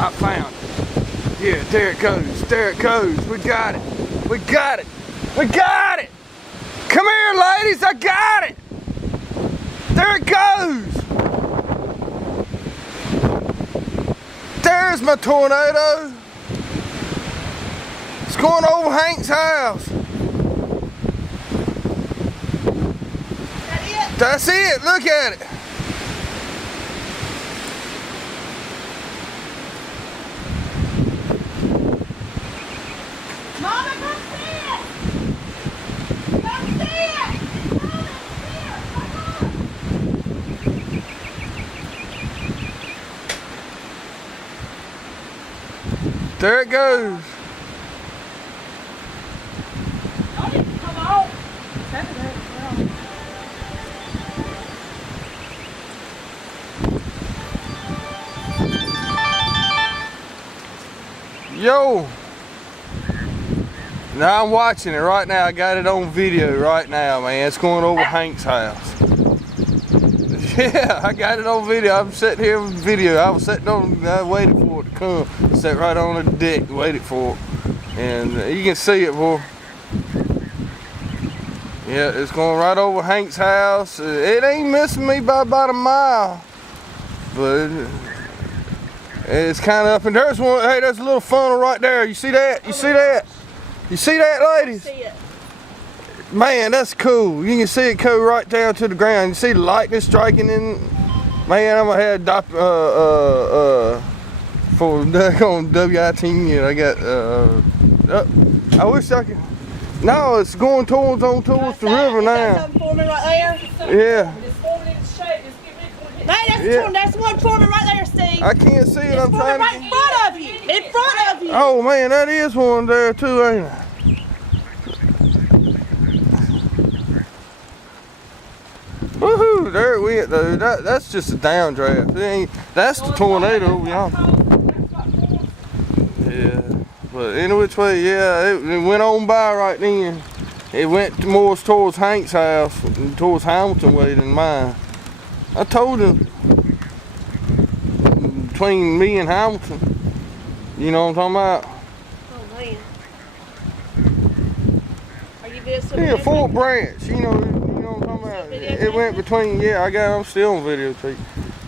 I found it. Yeah, there it goes. There it goes. We got it. We got it. We got it. Come here, ladies. I got it. There it goes. There's my tornado. It's going over Hank's house. That's it. Look at it. Mama, come see it. Come see it. Mama, There it goes. come on. Yo. Now I'm watching it right now. I got it on video right now, man. It's going over Hank's house. Yeah, I got it on video. I'm sitting here with video. I was sitting on, I waited for it to come. Sat right on the deck, waited for it. And you can see it, boy. Yeah, it's going right over Hank's house. It ain't missing me by about a mile. But it's kind of up, and there's one. Hey, there's a little funnel right there. You see that? You see that? You see that, ladies? See it. Man, that's cool. You can see it go right down to the ground. You see the lightning striking in. Man, I'm gonna have for on WIT. I got I wish I could. No, it's going towards the river now. Something forming right there. Yeah. It's forming its shape. That's one forming right there, Steve. I can't see it. I'm trying right in front of you. In front of you. Oh man, that is one there too, ain't it? Woohoo! There it went though. That's just a downdraft. That's the tornado over yonder. Yeah. But any which way, yeah, it went on by right then. It went more towards Hank's house, towards Hamilton way than mine. I told him, between me and Hamilton, you know what I'm talking about? Oh man. Are you visiting? Yeah, Fort Branch, you know what I'm talking about? It went between, yeah, I'm still on videotape.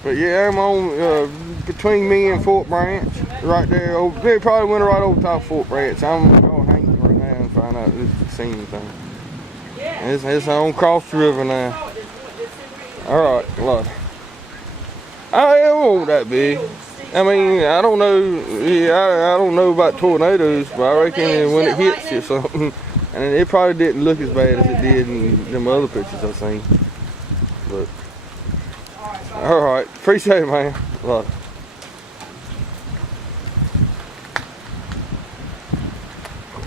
But yeah, I'm on, between me and Fort Branch, right there. They probably went right over top of Fort Branch. I'm gonna go hang right now and find out if it's seen anything. It's on cross the river now. Alright, look. It won't that big. I mean, I don't know. Yeah, I don't know about tornadoes, but I reckon when it hits you something, and it probably didn't look as bad as it did in them other pictures I've seen. But alright, appreciate it, man. Look.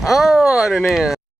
Alright, and then.